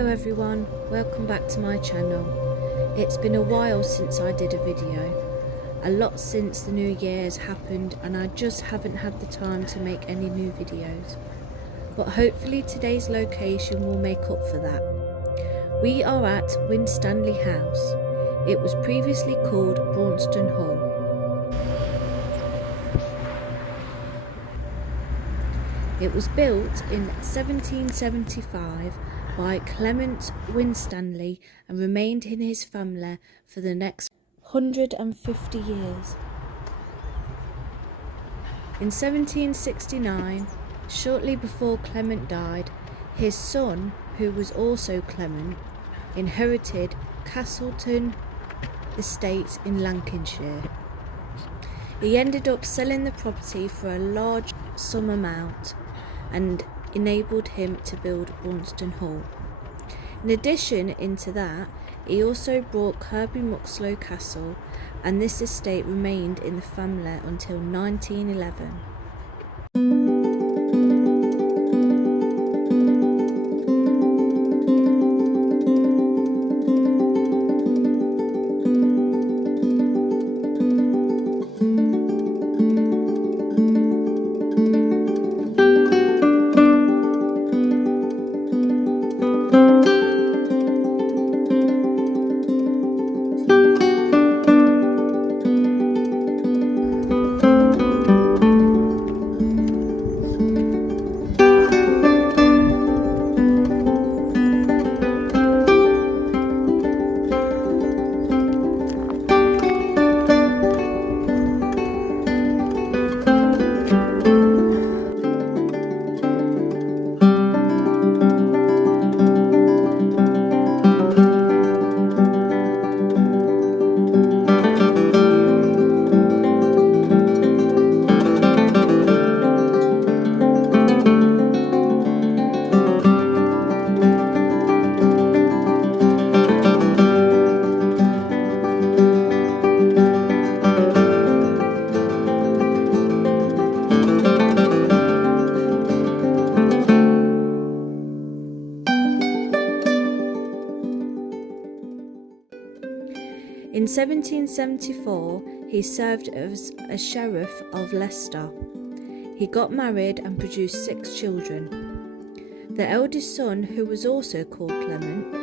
Hello everyone, welcome back to my channel. It's been a while since I did a video. A lot since the new year has happened and I just haven't had the time to make any new videos. But hopefully today's location will make up for that. We are at Winstanley House. It was previously called Braunstone Hall. It was built in 1775 by Clement Winstanley and remained in his family for the next 150 years. In 1769, shortly before Clement died, his son, who was also Clement, inherited Castleton Estate in Lancashire. He ended up selling the property for a large sum amount and enabled him to build Braunstone Hall. In addition into that, he also bought Kirby Muxloe Castle, and this estate remained in the family until 1911. In 1774, he served as a sheriff of Leicester. He got married and produced 6 children. The eldest son, who was also called Clement,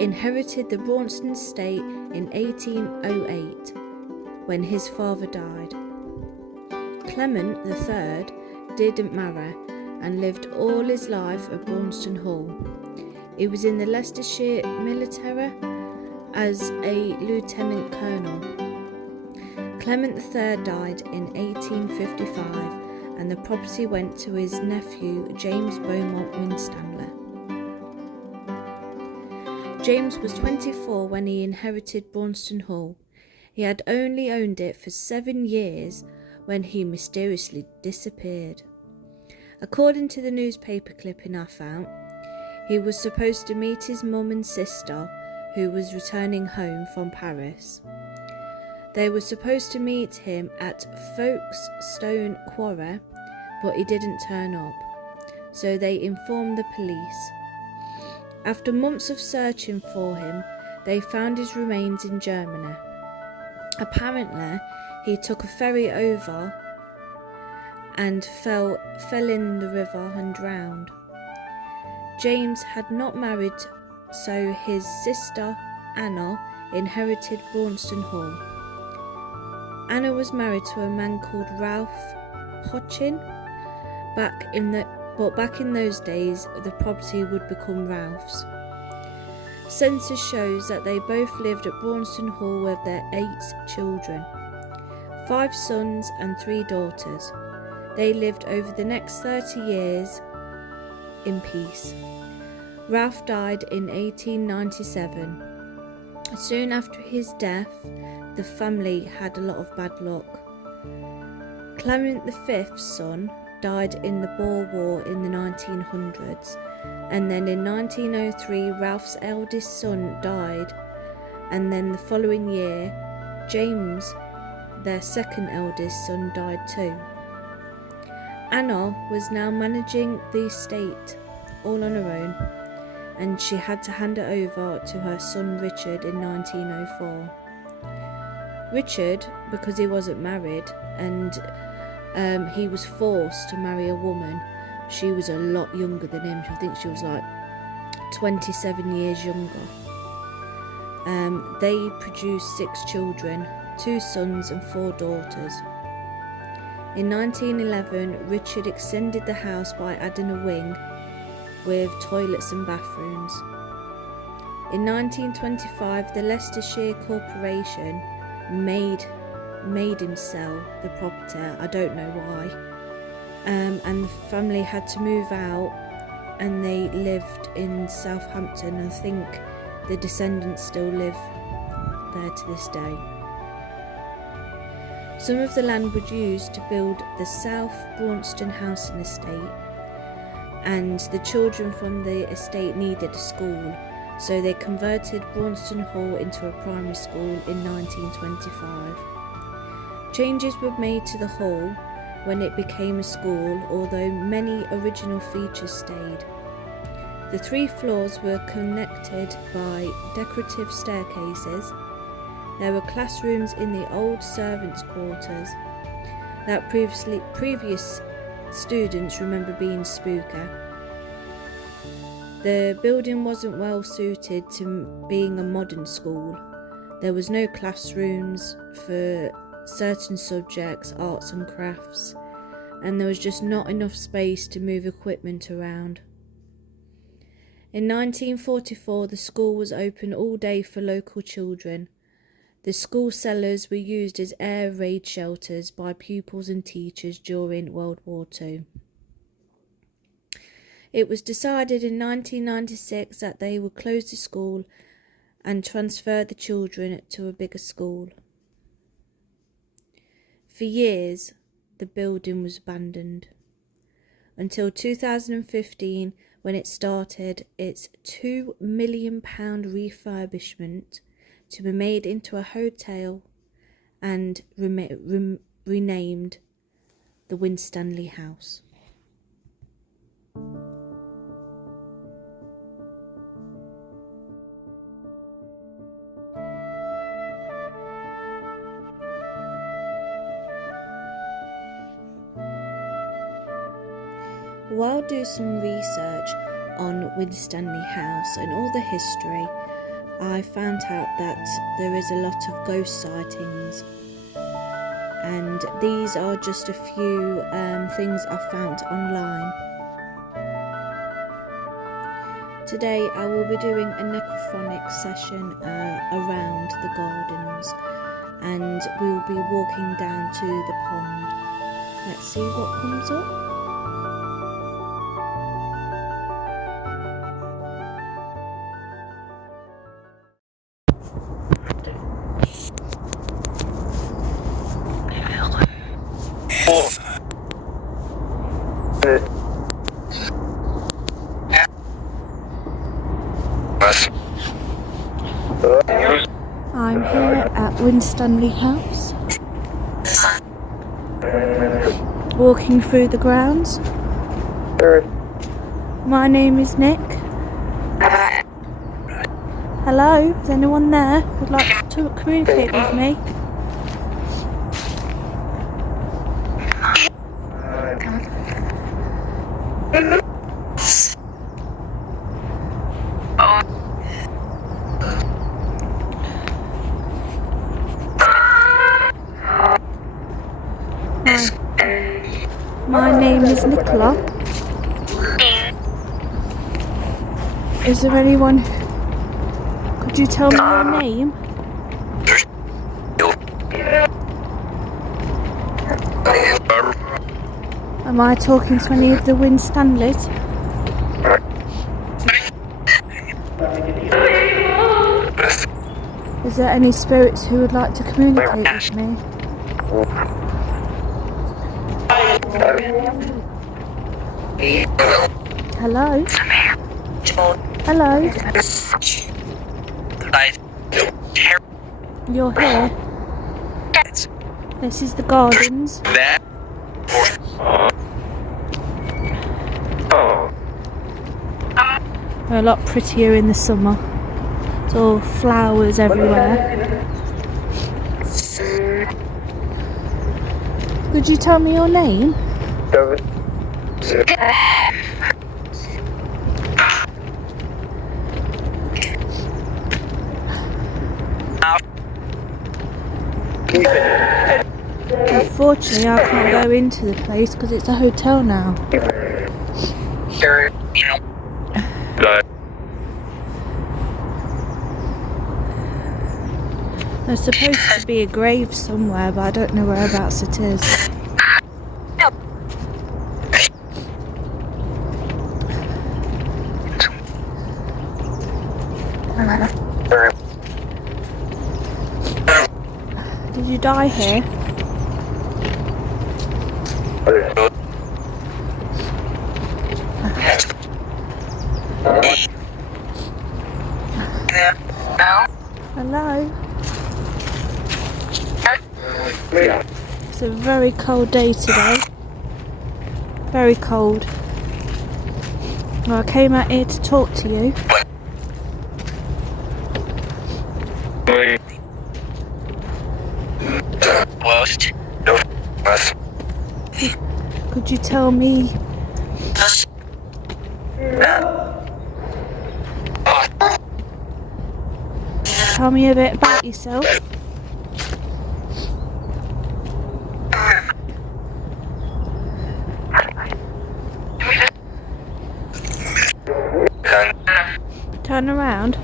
inherited the Braunstone estate in 1808 when his father died. Clement III didn't marry and lived all his life at Braunstone Hall. He was in the Leicestershire military as a lieutenant colonel. Clement III died in 1855 and the property went to his nephew James Beaumont Winstanley. James was 24 when he inherited Braunstone Hall. He had only owned it for 7 years when he mysteriously disappeared. According to the newspaper clipping I found, he was supposed to meet his mum and sister who was returning home from Paris. They were supposed to meet him at Folkestone Quarry, but he didn't turn up, so they informed the police. After months of searching for him, they found his remains in Germany. Apparently, he took a ferry over and fell in the river and drowned. James had not married, so his sister Anna inherited Braunstone Hall. Anna was married to a man called Ralph Hochin. Back in those days, the property would become Ralph's. Census shows that they both lived at Braunstone Hall with their 8 children, 5 sons and 3 daughters. They lived over the next 30 years in peace. Ralph died in 1897. Soon after his death, the family had a lot of bad luck. Clement V's son died in the Boer War in the 1900s, and then in 1903 Ralph's eldest son died, and then the following year James, their second eldest son, died too. Anna was now managing the estate all on her own. and she had to hand it over to her son Richard in 1904. Richard, because he wasn't married and he was forced to marry a woman, she was a lot younger than him. I think she was like 27 years younger. They produced 6 children, 2 sons and 4 daughters. In 1911, Richard extended the house by adding a wing with toilets and bathrooms. In 1925, the Leicestershire Corporation made him sell the property. I don't know why. And the family had to move out, and they lived in Southampton. I think the descendants still live there to this day. Some of the land was used to build the South Braunstone housing estate, and the children from the estate needed a school, so they converted Braunstone Hall into a primary school in 1925. Changes were made to the hall when it became a school, although many original features stayed. The 3 floors were connected by decorative staircases. There were classrooms in the old servants' quarters that previous students remember being spooky. The building wasn't well suited to being a modern school. There was no classrooms for certain subjects, arts and crafts, and there was just not enough space to move equipment around. In 1944, the school was open all day for local children. The school cellars were used as air raid shelters by pupils and teachers during World War II. It was decided in 1996 that they would close the school and transfer the children to a bigger school. For years, the building was abandoned, until 2015, when it started its £2 million refurbishment to be made into a hotel and renamed the Winstanley House. While doing some research on Winstanley House and all the history, I found out that there is a lot of ghost sightings, and these are just a few things I found online. Today I will be doing a necrophonic session around the gardens, and we'll be walking down to the pond. Let's see what comes up. I'm here at Winstanley House, walking through the grounds. My name is Nick. Hello, is anyone there who'd like to communicate with me? My name is Nicola. Is there anyone? Could you tell me your name? Am I talking to any of the Winstanleys? Is there any spirits who would like to communicate with me? Hello? Hello? You're here? This is the gardens. They're a lot prettier in the summer. It's all flowers everywhere. Could you tell me your name? Unfortunately, I can't go into the place because it's a hotel now. There's supposed to be a grave somewhere, but I don't know whereabouts it is. Did you die here? Hello? It's a very cold day today. Very cold. Well, I came out here to talk to you. Could you tell me? Tell me a bit about yourself. Turn around.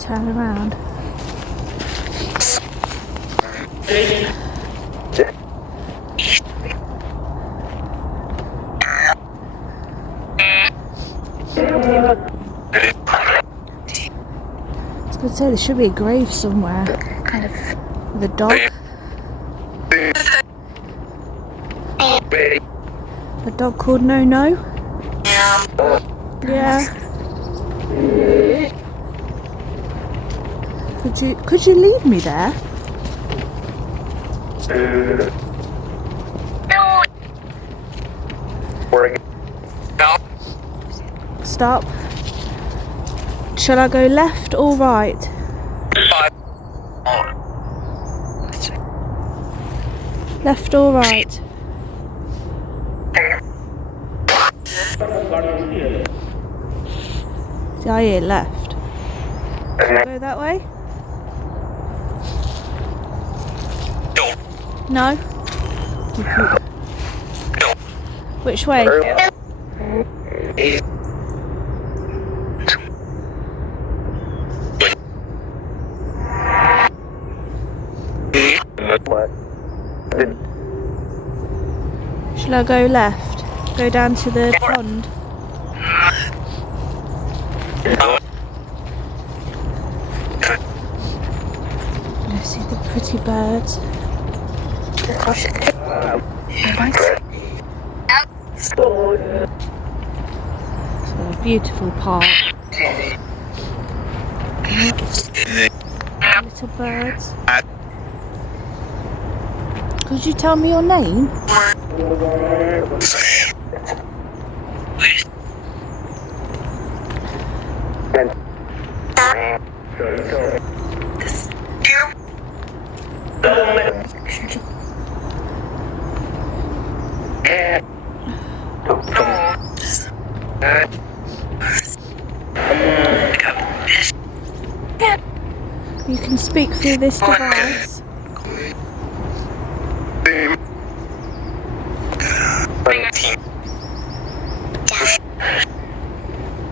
Turn around. I was going to say there should be a grave somewhere. Kind of. With a dog. A dog called No No? Yeah. Could you leave me there? Stop. Shall I go left or right? Left or right? See, I hear left. Shall I go that way? No? Which way? Shall I go left? Go down to the pond? I see the pretty birds. It's a beautiful park. Little birds. Could you tell me your name? You can speak through this device.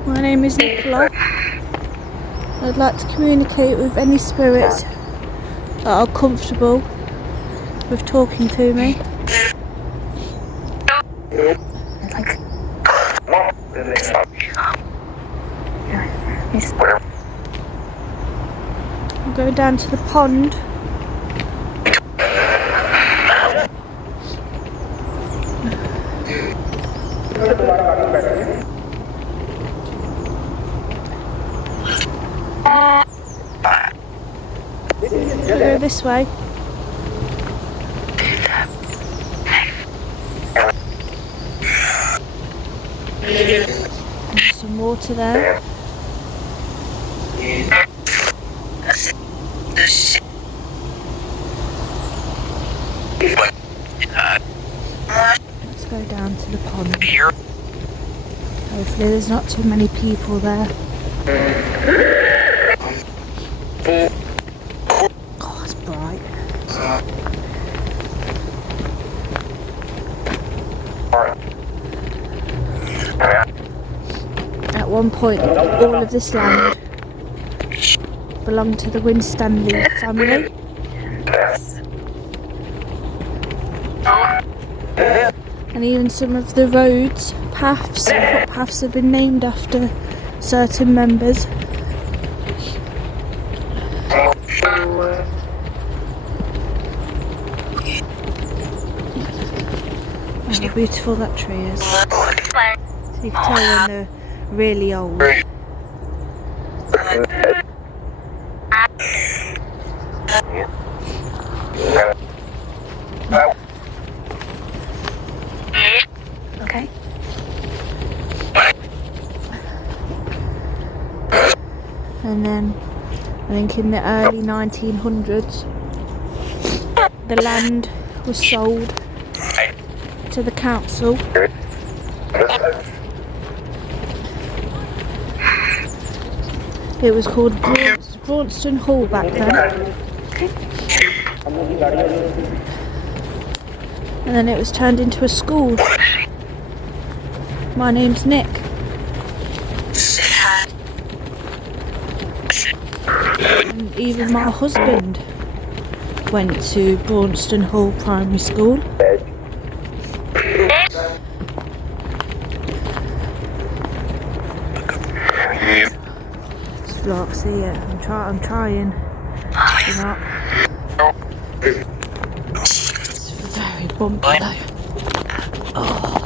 My name is Nicola. I'd like to communicate with any spirits that are comfortable with talking to me. I'll go down to the pond. Go this way. There's some water there. Let's go down to the pond. Hopefully there's not too many people there. Oh, it's bright. At one point, all of this land belonged to the Winstanley family. And even some of the roads, paths, footpaths have been named after certain members. Oh, how beautiful that tree is. So you can tell when they're really old. Okay. And then I think in the early 1900s the land was sold to the council. It was called Braunstone Hall back then. And then it was turned into a school. My name's Nick. And even my husband went to Braunstone Hall Primary School. Look, see it. I'm trying. You're not. It's very bumpy though. Oh.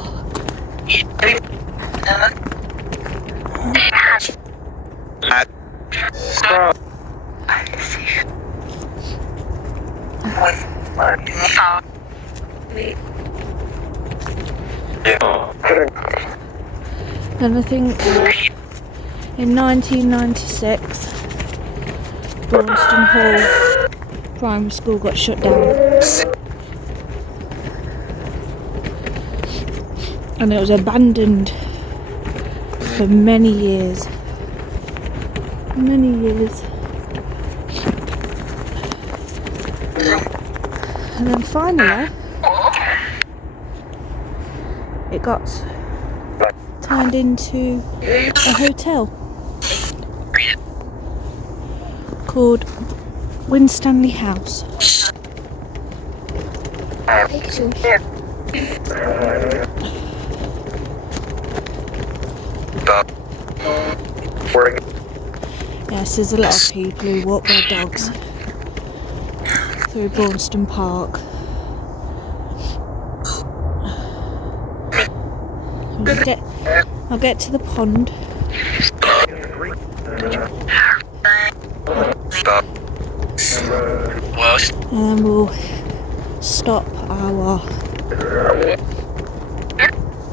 And I think in 1996 Braunstone Hall Primary School got shut down, and it was abandoned for many years. And then finally it got turned into a hotel called Winstanley House. Yes, there's a lot of people who walk their dogs through Braunstone Park. I'll get to the pond. And then we'll stop our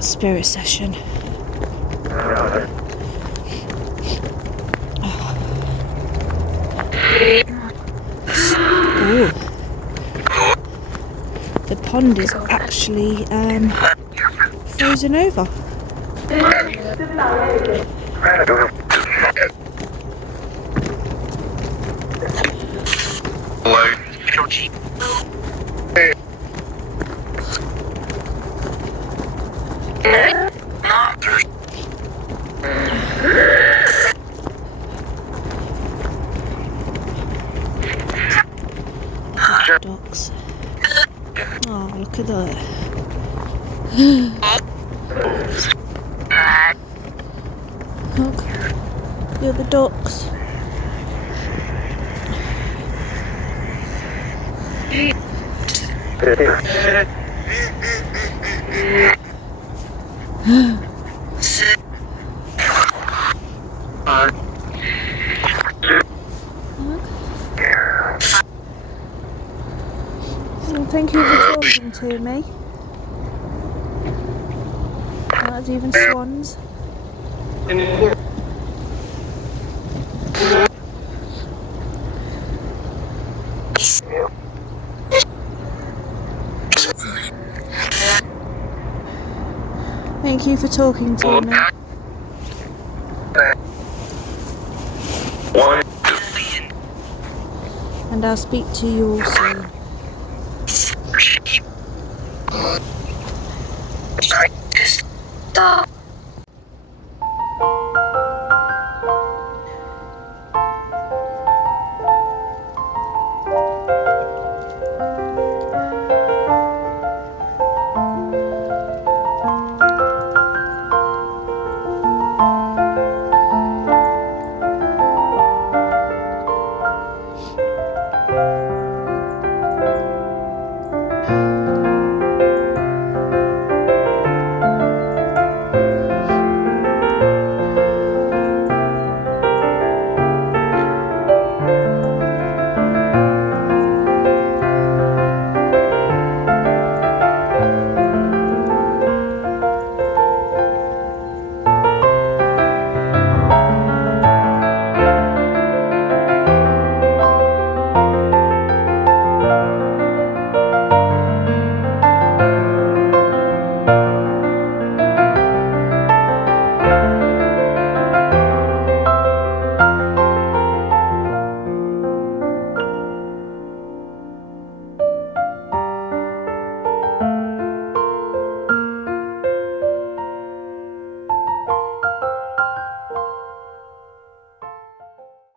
spirit session. Ooh. The pond is actually frozen over. Ducks. Oh, look at that. Look at the ducks. seagulls, even swans. Thank you for talking to me. And I'll speak to you all soon. Stop.